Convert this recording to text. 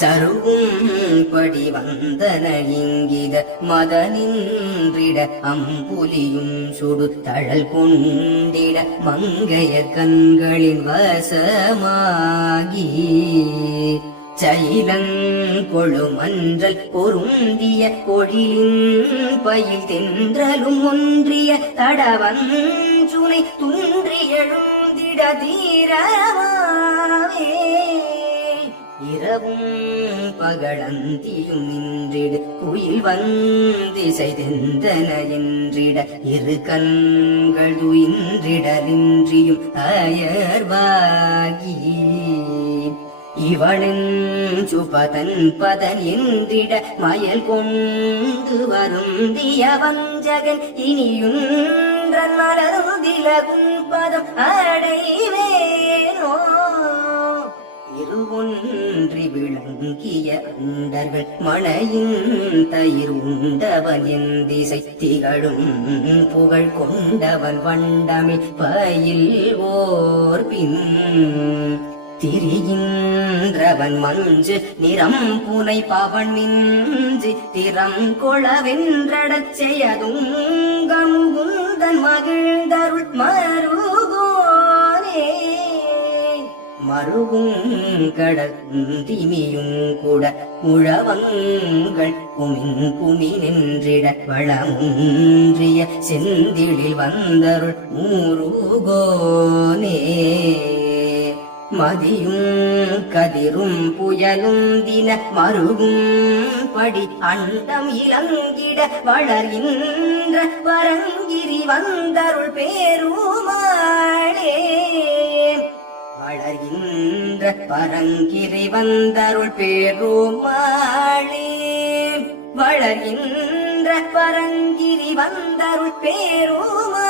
சருகும் படி வந்தன இங்கித மதனின்றிட அம்புலியும் சுடு தழல் கொண்டிட மங்கைய கண்களின் வசமாகி. சைலங்கொழுமன்றல் பொருந்திய பொழிலின் பயில் தென்றலும் ஒன்றிய தடவஞ்சுனை துன்றி எழுந்திட தீரமாவே இரவும் பகழந்தியும் நின்றிடு. குயில் வந்திசை தெந்தன என்றிட. இரு கண்கள் துயின்றிடலின்றியும் அயர்வாகி இவளின் சுபதன் பதன் என்றிட. மயல் கொண்டு வரும் தியவஞ்சகன் இனியுன்றன் மலரும் திலகும் பதம் அடைவே இருவொன்றி விளங்கிய அண்டர்கள் மனையின் தயிர் உண்டவன் என் திசை திகழும் புகழ் கொண்டவன் வண்டமிழ் பயில் ஓர் பின். திரியின்றவன் மஞ்சு நிறம் புனை பவன் மிஞ்சு திறம் கொளவென்றடச் செய்யதுங்கமுகுந்தன் மகிழ்ந்தருள் மருகும் கடந்திமியும் கூட உழவங்கள் குமின் குமி நின்றிட வளமுன்றிய செந்திலில் வந்தருள் மூருகோனே மதியும் கதிரும் புயலும் தின மருகும் படி அண்டம் இளங்கிட வளர்கின்ற பரங்கிரி வந்தருள் பேரும் இந்த பரங்கிரி வந்தருள் பேருமாளே. வளர்கின்ற பரங்கிரி வந்தருள் பேருமா